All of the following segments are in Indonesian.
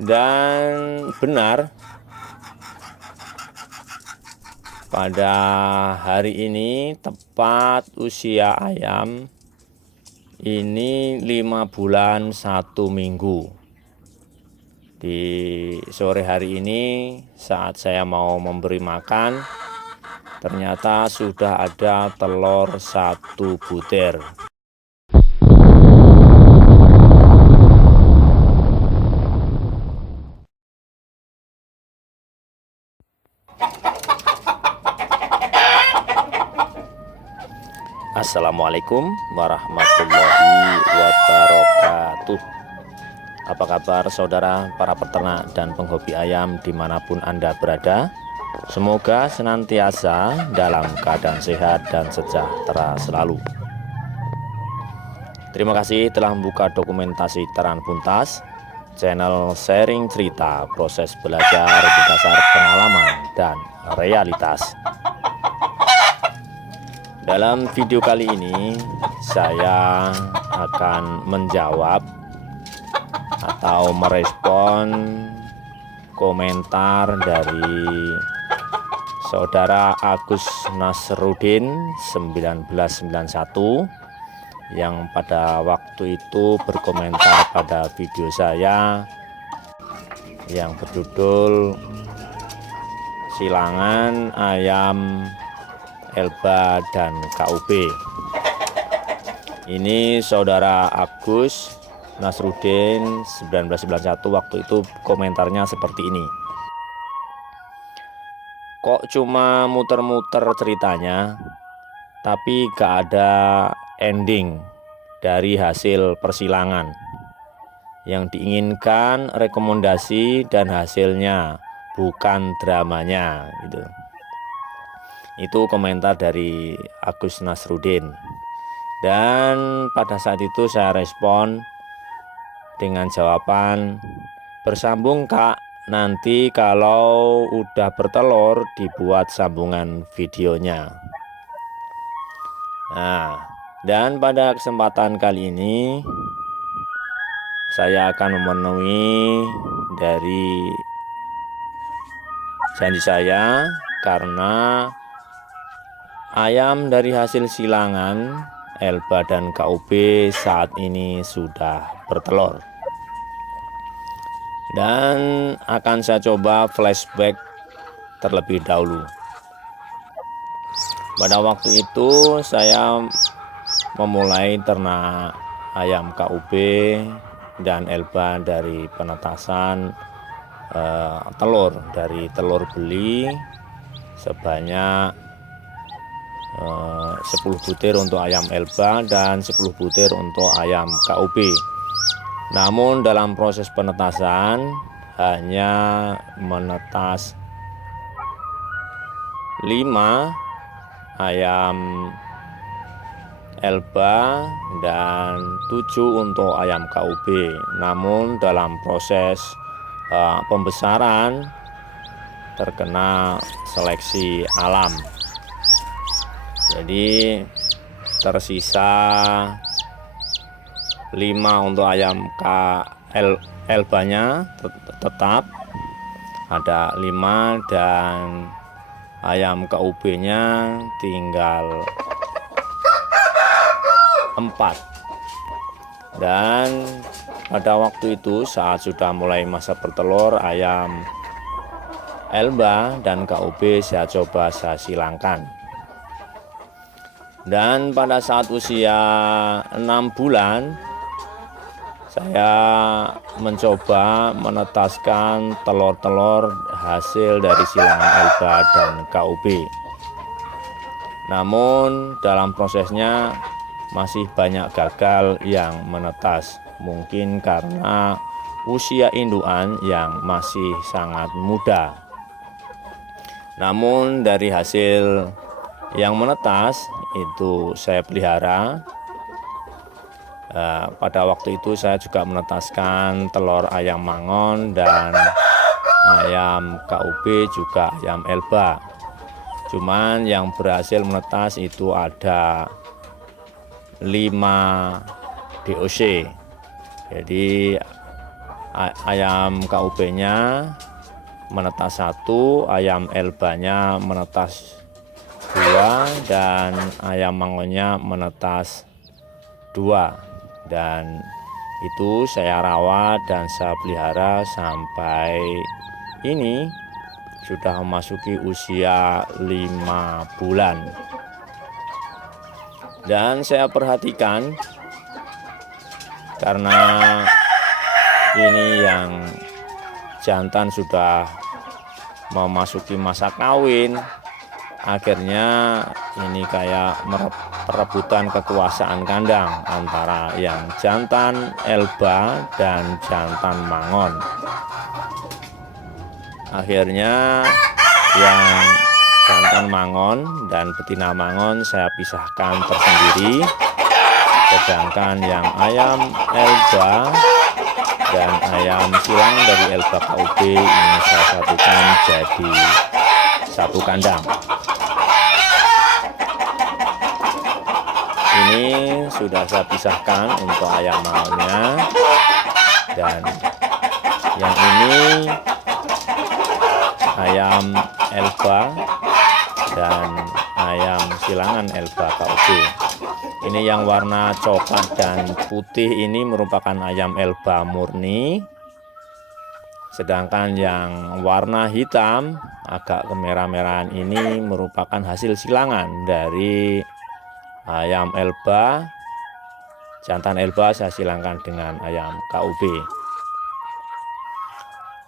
Dan benar, pada hari ini tepat usia ayam ini 5 bulan 1 minggu. Di sore hari ini saat saya mau memberi makan, ternyata sudah ada telur 1 butir. Assalamualaikum warahmatullahi wabarakatuh. Apa kabar saudara para peternak dan penghobi ayam dimanapun Anda berada? Semoga senantiasa dalam keadaan sehat dan sejahtera selalu. Terima kasih telah membuka dokumentasi Terang Buntas, channel sharing cerita proses belajar berdasar pengalaman dan realitas. Dalam video kali ini saya akan menjawab atau merespon komentar dari saudara Agus Nasrudin 1991 yang pada waktu itu berkomentar pada video saya yang berjudul Silangan Ayam Elba dan KUB. Ini saudara Agus Nasrudin 1991 waktu itu komentarnya seperti ini. Kok cuma muter-muter ceritanya, tapi gak ada ending dari hasil persilangan. Yang diinginkan rekomendasi dan hasilnya, bukan dramanya gitu. Itu komentar dari Agus Nasrudin. Dan pada saat itu saya respon dengan jawaban, bersambung Kak, nanti kalau udah bertelur dibuat sambungan videonya. Nah, dan pada kesempatan kali ini saya akan memenuhi dari janji saya, karena ayam dari hasil silangan Elba dan KUB saat ini sudah bertelur. Dan akan saya coba flashback terlebih dahulu. Pada waktu itu saya memulai ternak ayam KUB dan Elba dari penetasan telur, dari telur beli sebanyak 10 butir untuk ayam Elba dan 10 butir untuk ayam KUB. Namun dalam proses penetasan hanya menetas 5 ayam Elba dan 7 untuk ayam KUB. Namun dalam proses pembesaran terkena seleksi alam. Jadi tersisa 5 untuk ayam Elbanya tetap ada 5 dan ayam KUB-nya tinggal 4. Dan pada waktu itu saat sudah mulai masa bertelur, ayam Elba dan KUB saya coba saya silangkan. Dan pada saat usia 6 bulan saya mencoba menetaskan telur-telur hasil dari silangan Elba dan KUB. Namun dalam prosesnya masih banyak gagal yang menetas, mungkin karena usia indukan yang masih sangat muda. Namun dari hasil yang menetas itu saya pelihara. Pada waktu itu saya juga menetaskan telur ayam mangon dan ayam KUB juga ayam Elba. Cuman yang berhasil menetas itu ada 5 DOC. Jadi ayam KUB-nya menetas 1, ayam Elba-nya menetas 2, dan ayam mangonnya menetas 2. Dan itu saya rawat dan saya pelihara sampai ini sudah memasuki usia 5 bulan. Dan saya perhatikan karena ini yang jantan sudah memasuki masa kawin, akhirnya ini kayak perebutan kekuasaan kandang antara yang jantan Elba dan jantan Mangon. Akhirnya yang jantan Mangon dan betina Mangon saya pisahkan tersendiri, sedangkan yang ayam Elba dan ayam silang dari Elba KUB ini saya satukan jadi satu kandang. Ini sudah saya pisahkan untuk ayam mangonnya, dan yang ini ayam Elba dan ayam silangan Elba KUB. Ini yang warna coklat dan putih ini merupakan ayam Elba murni, sedangkan yang warna hitam agak kemerah-merahan ini merupakan hasil silangan dari ayam Elba. Jantan Elba saya silangkan dengan ayam KUB.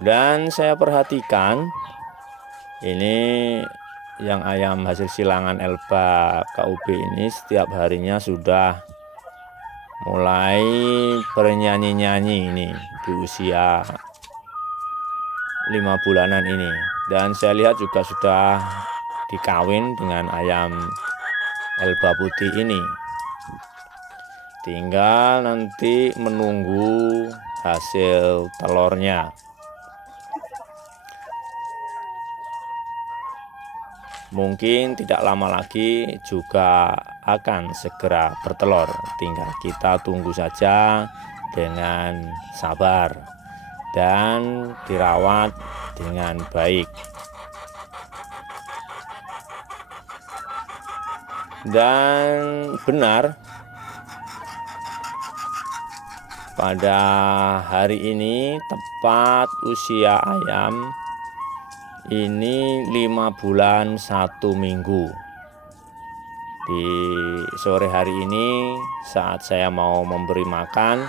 Dan saya perhatikan ini yang ayam hasil silangan Elba KUB ini setiap harinya sudah mulai bernyanyi-nyanyi ini di usia 5 bulanan ini. Dan saya lihat juga sudah dikawin dengan ayam Elba putih ini. Tinggal nanti menunggu hasil telurnya. Mungkin tidak lama lagi juga akan segera bertelur. Tinggal kita tunggu saja dengan sabar dan dirawat dengan baik. Dan benar, pada hari ini tepat usia ayam ini 5 bulan 1 minggu. Di sore hari ini saat saya mau memberi makan,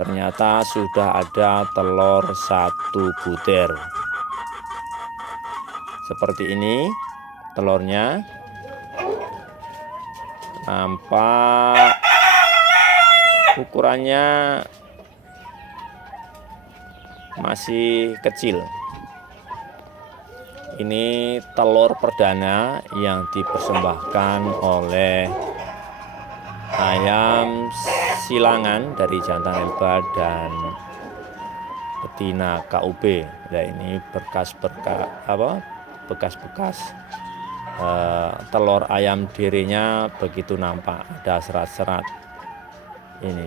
ternyata sudah ada telur 1 butir. Seperti ini telurnya, nampak ukurannya masih kecil. Ini telur perdana yang dipersembahkan oleh ayam silangan dari jantan Elba dan betina KUB. Nah, ini bekas-bekas telur ayam dirinya begitu nampak, ada serat-serat. Ini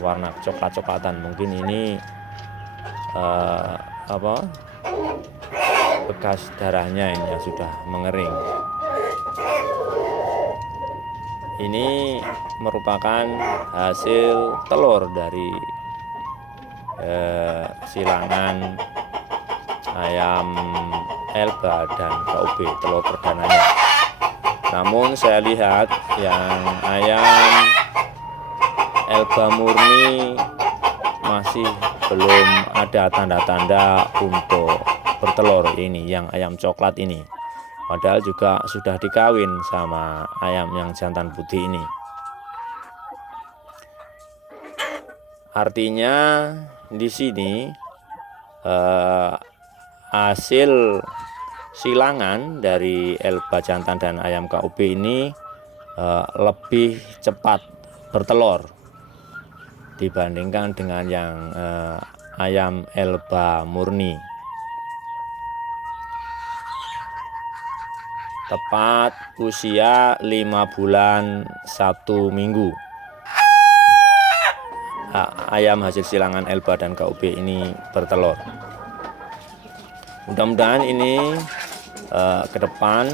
warna coklat-coklatan, mungkin ini bekas darahnya ini yang sudah mengering. Ini merupakan hasil telur dari silangan ayam Elba dan KUB, telur perdananya. Namun saya lihat yang ayam Elba murni masih belum ada tanda-tanda untuk bertelur, ini yang ayam coklat ini. Padahal juga sudah dikawin sama ayam yang jantan putih ini. Artinya di sini hasil silangan dari Elba jantan dan ayam KUB ini lebih cepat bertelur dibandingkan dengan yang ayam Elba murni. Tepat usia 5 bulan 1 minggu. ayam hasil silangan Elba dan KUB ini bertelur. Mudah-mudahan ini ke depan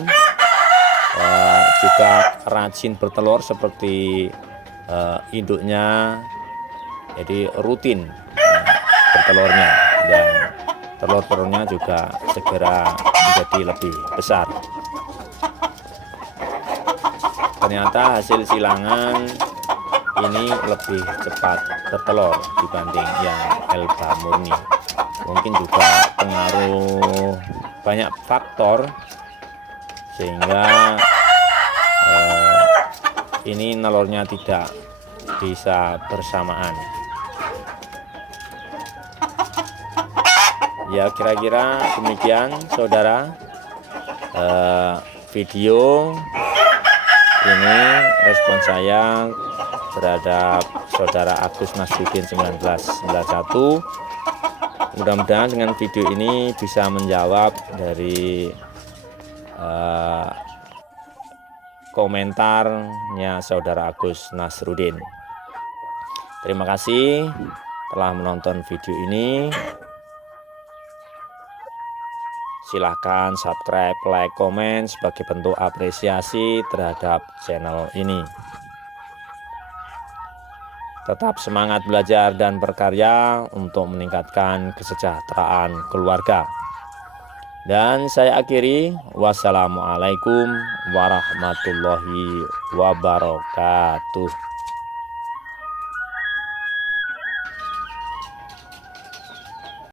juga rajin bertelur seperti induknya, jadi rutin bertelurnya, dan telur-telurnya juga segera menjadi lebih besar. Ternyata hasil silangan ini lebih cepat bertelur dibanding yang Elba murni. Mungkin juga pengaruh banyak faktor sehingga ini telurnya tidak bisa bersamaan. Ya, kira-kira demikian saudara video ini respon saya terhadap saudara Agus Nasruddin 1991. Mudah-mudahan dengan video ini bisa menjawab dari komentarnya saudara Agus Nasruddin. Terima kasih telah menonton video ini. Silahkan subscribe, like, komen sebagai bentuk apresiasi terhadap channel ini. Tetap semangat belajar dan berkarya untuk meningkatkan kesejahteraan keluarga. Dan saya akhiri, wassalamualaikum warahmatullahi wabarakatuh.